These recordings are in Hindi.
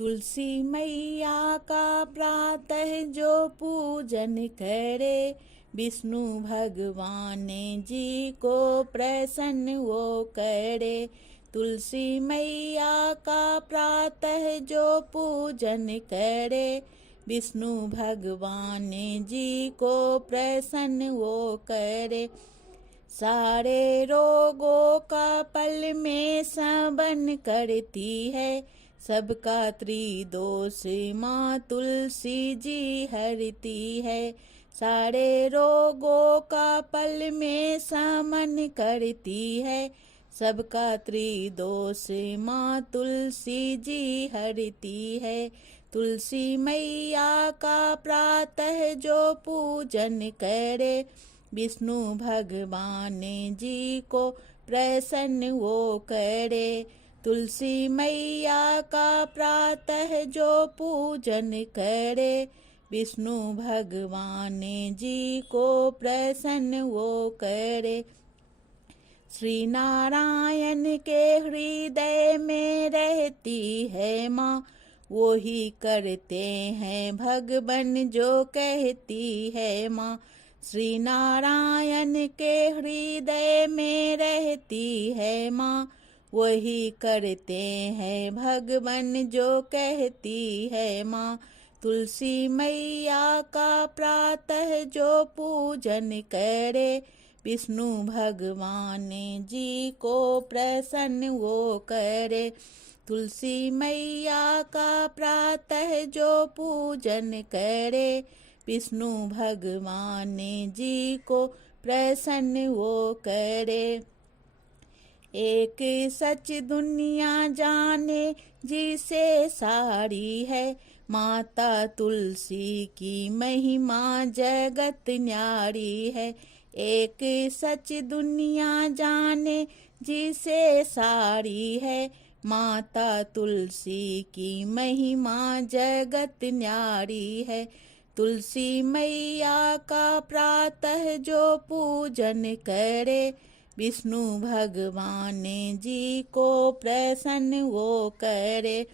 तुलसी मैया का प्रातः जो पूजन करे, विष्णु भगवान जी को प्रसन्न वो करे। तुलसी मैया का प्रातः जो पूजन करे, विष्णु भगवान जी को प्रसन्न वो करे। सारे रोगों का पल में सबन करती है, सबका त्रिदोष माँ तुलसी जी हरती है। सारे रोगों का पल में समन करती है, सबका त्रिदोष माँ तुलसी जी हरती है। तुलसी मैया का प्रातः जो पूजन करे, विष्णु भगवान जी को प्रसन्न वो करे। तुलसी मैया का प्रातः जो पूजन करे, विष्णु भगवान जी को प्रसन्न वो करे। श्री नारायण के हृदय में रहती है माँ, वो ही करते हैं भगवन जो कहती है माँ। श्री नारायण के हृदय में रहती है माँ, वही करते हैं भगवन जो कहती है माँ। तुलसी मैया का प्रातः जो पूजन करे, विष्णु भगवान जी को प्रसन्न वो करे। तुलसी मैया का प्रातः जो पूजन करे, विष्णु भगवान जी को प्रसन्न वो करे। एक सच दुनिया जाने जिसे सारी है, माता तुलसी की महिमा जगत न्यारी है। एक सच दुनिया जाने जिसे सारी है, माता तुलसी की महिमा जगत न्यारी है। तुलसी मैया का प्रातः जो पूजन करे, विष्णु भगवान जी को प्रसन्न वो करे।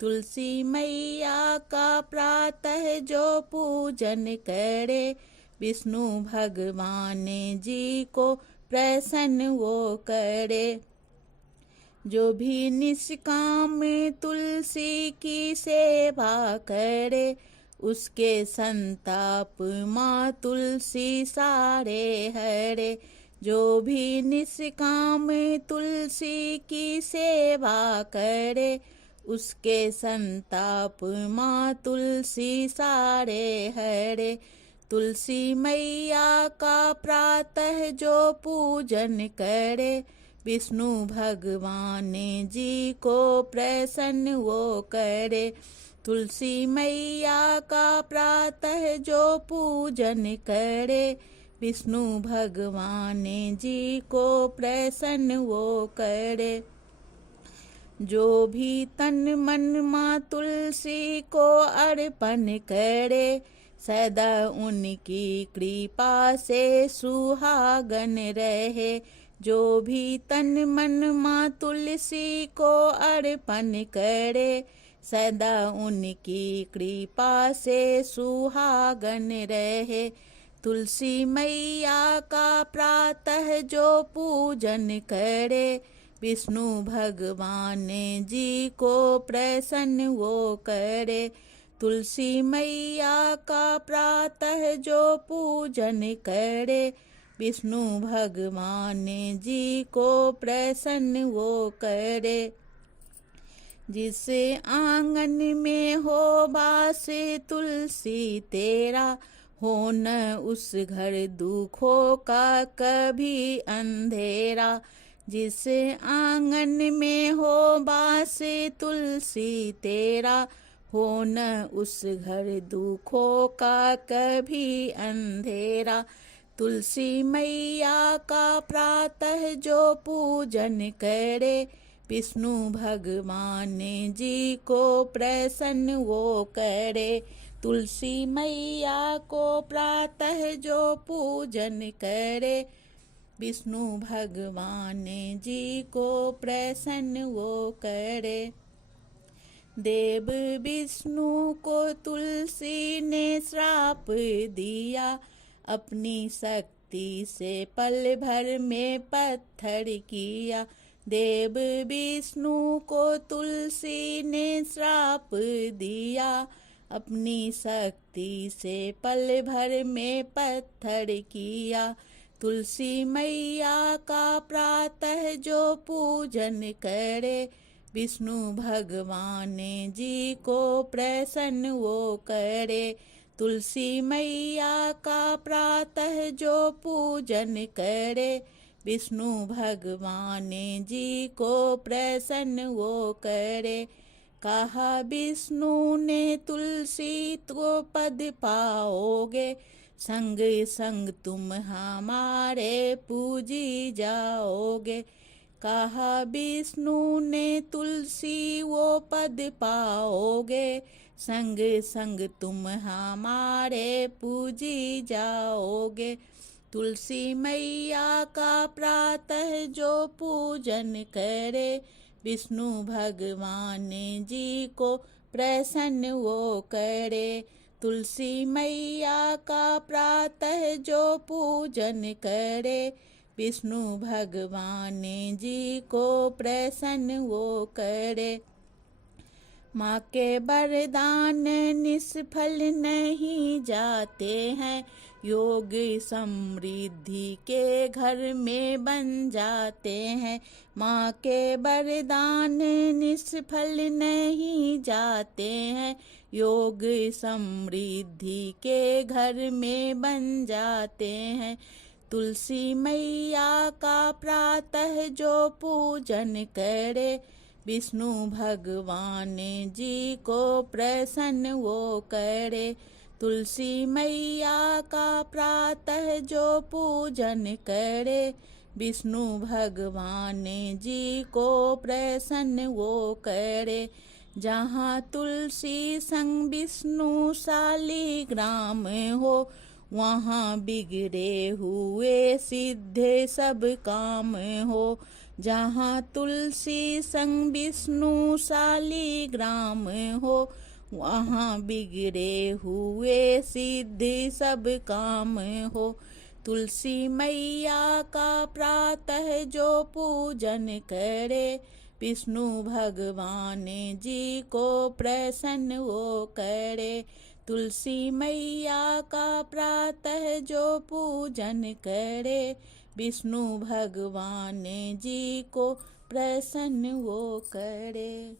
तुलसी मैया का प्रातः जो पूजन करे, विष्णु भगवान जी को प्रसन्न वो करे। जो भी निष्काम तुलसी की सेवा करे, उसके संताप माँ तुलसी सारे हरे। जो भी निष्काम तुलसी की सेवा करे, उसके संताप माँ तुलसी सारे हरे। तुलसी मैया का प्रातः जो पूजन करे, विष्णु भगवान जी को प्रसन्न वो करे। तुलसी मैया का प्रातः जो पूजन करे, विष्णु भगवान जी को प्रसन्न वो करे। जो भी तन मन माँ तुलसी को अर्पण करे, सदा उनकी कृपा से सुहागन रहे। जो भी तन मन माँ तुलसी को अर्पण करे, सदा उनकी कृपा से सुहागन रहे। तुलसी मैया का प्रातः जो पूजन करे, विष्णु भगवान जी को प्रसन्न वो करे। तुलसी मैया का प्रातः जो पूजन करे, विष्णु भगवान जी को प्रसन्न वो करे। जिस आंगन में हो बास तुलसी तेरा, हो न उस घर दुखों का कभी अंधेरा। जिस आंगन में हो बास तुलसी तेरा, हो न उस घर दुखों का कभी अंधेरा। तुलसी मैया का प्रातः जो पूजन करे, विष्णु भगवान जी को प्रसन्न वो करे। तुलसी मैया को प्रातः जो पूजन करे, विष्णु भगवान जी को प्रसन्न वो करे। देव विष्णु को तुलसी ने श्राप दिया, अपनी शक्ति से पल भर में पत्थर किया। देव विष्णु को तुलसी ने श्राप दिया, अपनी शक्ति से पल भर में पत्थर किया। तुलसी मैया का प्रातः जो पूजन करे, विष्णु भगवान जी को प्रसन्न वो करे। तुलसी मैया का प्रातः जो पूजन करे, विष्णु भगवान जी को प्रसन्न वो करे। कहा विष्णु ने तुलसी तो पद पाओगे, संग संग तुम हमारे पूजी जाओगे। कहा विष्णु ने तुलसी वो पद पाओगे, संग संग तुम हमारे पूजी जाओगे। तुलसी मैया का प्रातः जो पूजन करे, विष्णु भगवान जी को प्रसन्न वो करे। तुलसी मैया का प्रातः जो पूजन करे, विष्णु भगवान जी को प्रसन्न वो करे। माँ के वरदान निष्फल नहीं जाते हैं, योग समृद्धि के घर में बन जाते हैं। माँ के वरदान निष्फल नहीं जाते हैं, योग समृद्धि के घर में बन जाते हैं। तुलसी मैया का प्रातः जो पूजन करे, विष्णु भगवान जी को प्रसन्न वो करे। तुलसी मैया का प्रातः जो पूजन करे, विष्णु भगवान जी को प्रसन्न वो करे। जहाँ तुलसी संग विष्णु शालिग्राम हो, वहाँ बिगड़े हुए सिद्धे सब काम हो। जहाँ तुलसी संग विष्णु शालिग्राम हो, वहाँ बिगड़े हुए सिद्धि सब काम हो। तुलसी मैया का प्रातः जो पूजन करे, विष्णु भगवान जी को प्रसन्न वो करे। तुलसी मैया का प्रातः जो पूजन करे, विष्णु भगवान जी को प्रसन्न वो करे।